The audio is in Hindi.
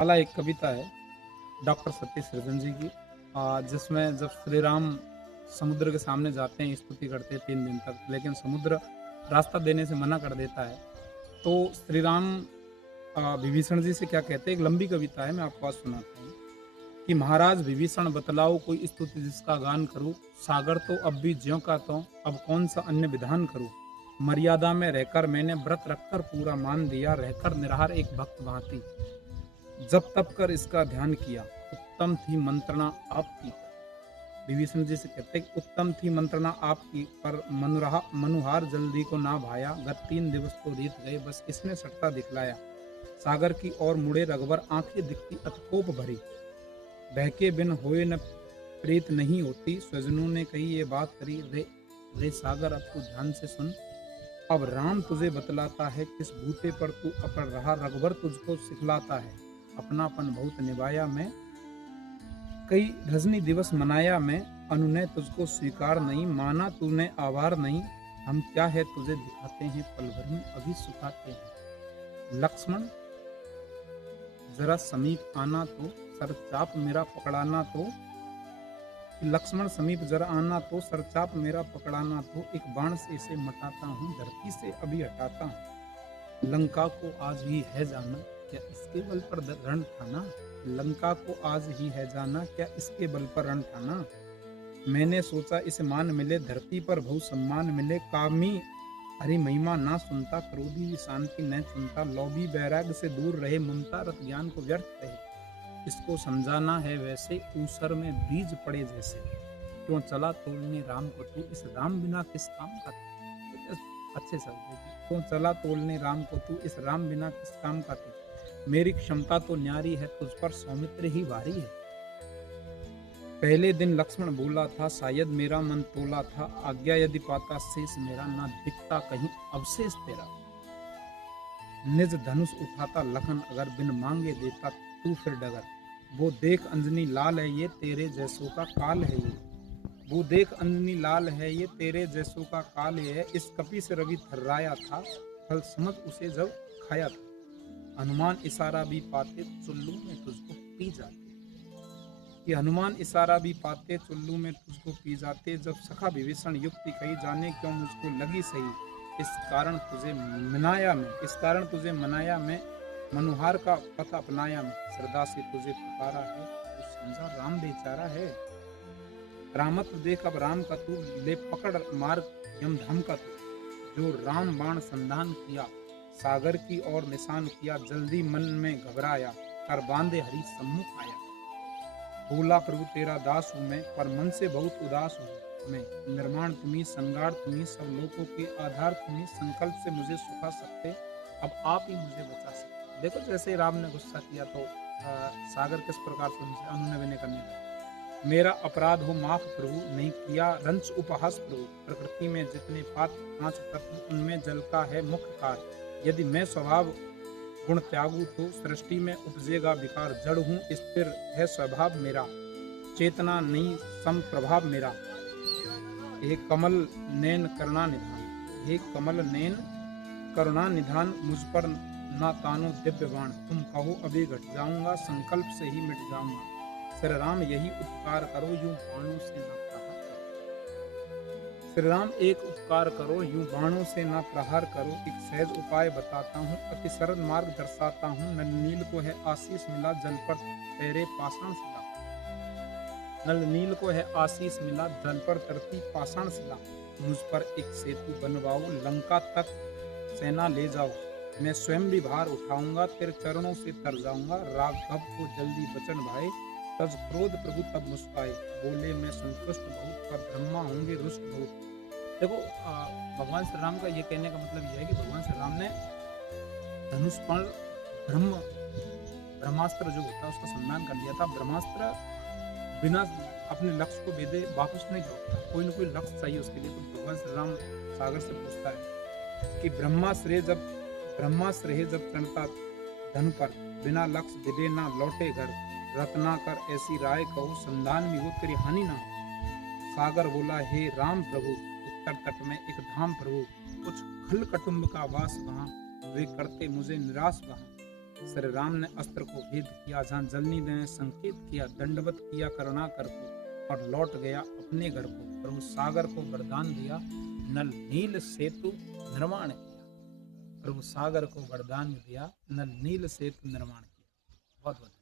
वाला एक कविता है डॉक्टर सतीश सृजन जी की, जिसमें जब श्री राम समुद्र के सामने जाते हैं, स्तुति करते हैं 3 दिन तक, लेकिन समुद्र रास्ता देने से मना कर देता है। तो श्री राम विभीषण जी से क्या कहते हैं, एक लंबी कविता है, मैं आपको आज सुनाता हूँ कि महाराज विभीषण बतलाओ कोई स्तुति जिसका गान करूँ, सागर तो अब भी ज्यों का त्यों, अब कौन सा अन्य विधान करूँ। मर्यादा में रहकर मैंने व्रत रखकर पूरा मान दिया, रहकर निराहार एक भक्त भांति जब तब कर इसका ध्यान किया, उत्तम थी मंत्रणा आपकी। विभीषण जी से कहते हैं कि उत्तम थी मंत्रणा आपकी, पर मनुहार जल्दी को ना भाया, गत 3 दिवस तो बीत गए, बस इसने सटता दिखलाया। सागर की ओर मुड़े रघुवर, आंखें दिखती अतकोप भरी, बहके बिन होए न प्रीत नहीं होती। स्वजनों ने कही ये बात करी, रे सागर अब तू ध्यान से सुन, अब राम तुझे बतलाता है, किस बूते पर तू अकड़ रहा, रघुवर तुझको सिखलाता है। अपनापन बहुत निभाया मैं, कई रजनी दिवस मनाया मैं, अनुनय तुझको स्वीकार नहीं, माना तूने आभार नहीं। हम क्या है तुझे दिखाते हैं, पल भर में अभी सुखाते हैं। लक्ष्मण जरा समीप आना तो, सरचाप मेरा पकड़ाना तो। लक्ष्मण समीप जरा आना तो, सरचाप मेरा पकड़ाना तो, एक बाण से इसे मटाता हूँ, धरती से अभी हटाता हूँ। लंका को आज ही है जाना, क्या इसके बल पर रण ठाना। लंका को आज ही है जाना, क्या इसके बल पर रण ठाना। मैंने सोचा इसे मान मिले, धरती पर बहु सम्मान मिले, कामी हरि महिमा ना सुनता, क्रोधी शांति न चुनता। लोभी बैराग से दूर रहे, ममता रत ज्ञान को व्यर्थ रहे। इसको समझाना है वैसे, ऊसर में बीज पड़े जैसे। क्यों चला तोड़ने राम को तू, इस राम बिना किस काम का तू। अच्छे शब्द है। क्यों चला तोड़ने राम को तू, इस राम बिना किस काम का तू। मेरी क्षमता तो न्यारी है, तुझ पर सौमित्र ही भारी है। पहले दिन लक्ष्मण बोला था, शायद मेरा मन तोला था, आज्ञा यदि पाता शेष मेरा, ना दिखता कहीं अवशेष तेरा। निज धनुष उठाता लखन, अगर बिन मांगे देता तू फिर डगर। वो देख अंजनी लाल है ये, तेरे जैसों का काल है ये। वो देख अंजनी लाल है ये, तेरे जैसों का काल है। इस कपि से रवि थर्राया था, फल समझ उसे जब खाया था। हनुमान इशारा भी पाते, चुल्लू में तुझको पी जाते। कि हनुमान इशारा भी पाते, चुल्लू में तुझको पी जाते। जब सखा विभीषण युक्ति कही, जाने क्यों मुझको लगी सही। इस कारण तुझे मनाया मैं, मनुहार का पथ अपनाया मैं। श्रद्धा से तुझे पुकारा है, तू समझा राम बेचारा है। रामत्व देख अब राम का तू, ले पकड़ मार्ग यम धाम का तू। जो राम बाण संधान किया, सागर की ओर निशान किया, जल्दी मन में घबराया, कर बांधे हरि सम्मुख आया। बोला प्रभु तेरा दास हूँ मैं, पर मन से बहुत उदास हूँ मैं। निर्माण तुम्ही, संगाड़ तुम्ही, सब लोगों के आधार तुम्ही, संकल्प से मुझे सुखा सकते, अब आप ही मुझे बचा सकते। देखो जैसे राम ने गुस्सा किया तो सागर किस प्रकार से उनसे अनुनय विनय करने लगा। मेरा अपराध हो माफ प्रभु, नहीं किया रंच उपहास प्रभु। प्रकृति में जितने पांच तत्व, उनमें जल का है मुख्य कार्य। यदि मैं स्वभाव गुण त्यागू तो सृष्टि में उपजेगा विकार। जड़ हूँ स्थिर है स्वभाव मेरा, चेतना नहीं सम प्रभाव मेरा। हे कमल नैन करुणा निधान, हे कमल नैन करुणा निधान, मुझ पर ना तानो दिव्य बाण। तुम कहो अभी घट जाऊंगा, संकल्प से ही मिट जाऊंगा। श्री राम यही उपकार करो, यूं बाणों से न प्रहार करो। श्री राम एक उपकार करो, यूं बाणों से न प्रहार करो। एक सहज उपाय बताता हूँ, अति सरल मार्ग दर्शाता हूँ। नल नील को है आशीष मिला, जल पर तैरे पाषाण शिला। नल नील को है आशीष मिला, जल पर तरती पाषाण शिला। मुझ पर एक सेतु बनवाओ, लंका तक सेना ले जाओ। मैं स्वयं भी भार उठाऊंगा, तेरे चरणों से तर जाऊंगा। राघव को जल्दी वचन भाए, तज क्रोध प्रभु तब मुस्काए। बोले मैं संतुष्ट बहुत, पर ब्रह्मा होंगे रुष्ट बहुत। देखो भगवान श्री राम का ये कहने का मतलब यह है कि भगवान श्री राम ने धनुष पर ब्रह्मास्त्र जो होता है उसका सम्मान कर लिया था। ब्रह्मास्त्र बिना अपने लक्ष्य को भेदे वापस नहीं लौटता, कोई ना कोई लक्ष्य चाहिए उसके लिए। तो भगवान श्री राम सागर से पूछता है कि ब्रह्मास्त्र है जब चढ़ता धनु पर, बिना लक्ष्य दिले ना लौटे घर। रत्ना कर ऐसी राय कहो, संधान में हो तेरी हानि ना हो। सागर बोला हे राम प्रभु, उत्तर तट में एक धाम प्रभु। कुछ खल कटुम्ब का वास वहाँ, वे करते मुझे निराश वहाँ। श्री राम ने अस्त्र को भेद किया, जहाँ जलनी ने संकेत किया, दंडवत किया करुणाकर को और लौट गया अपने घर को। प्रभु सागर को वरदान दिया, नल नील सेतु निर्माण किया। प्रभु सागर को वरदान दिया, नल नील सेतु निर्माण किया। बहुत बहुत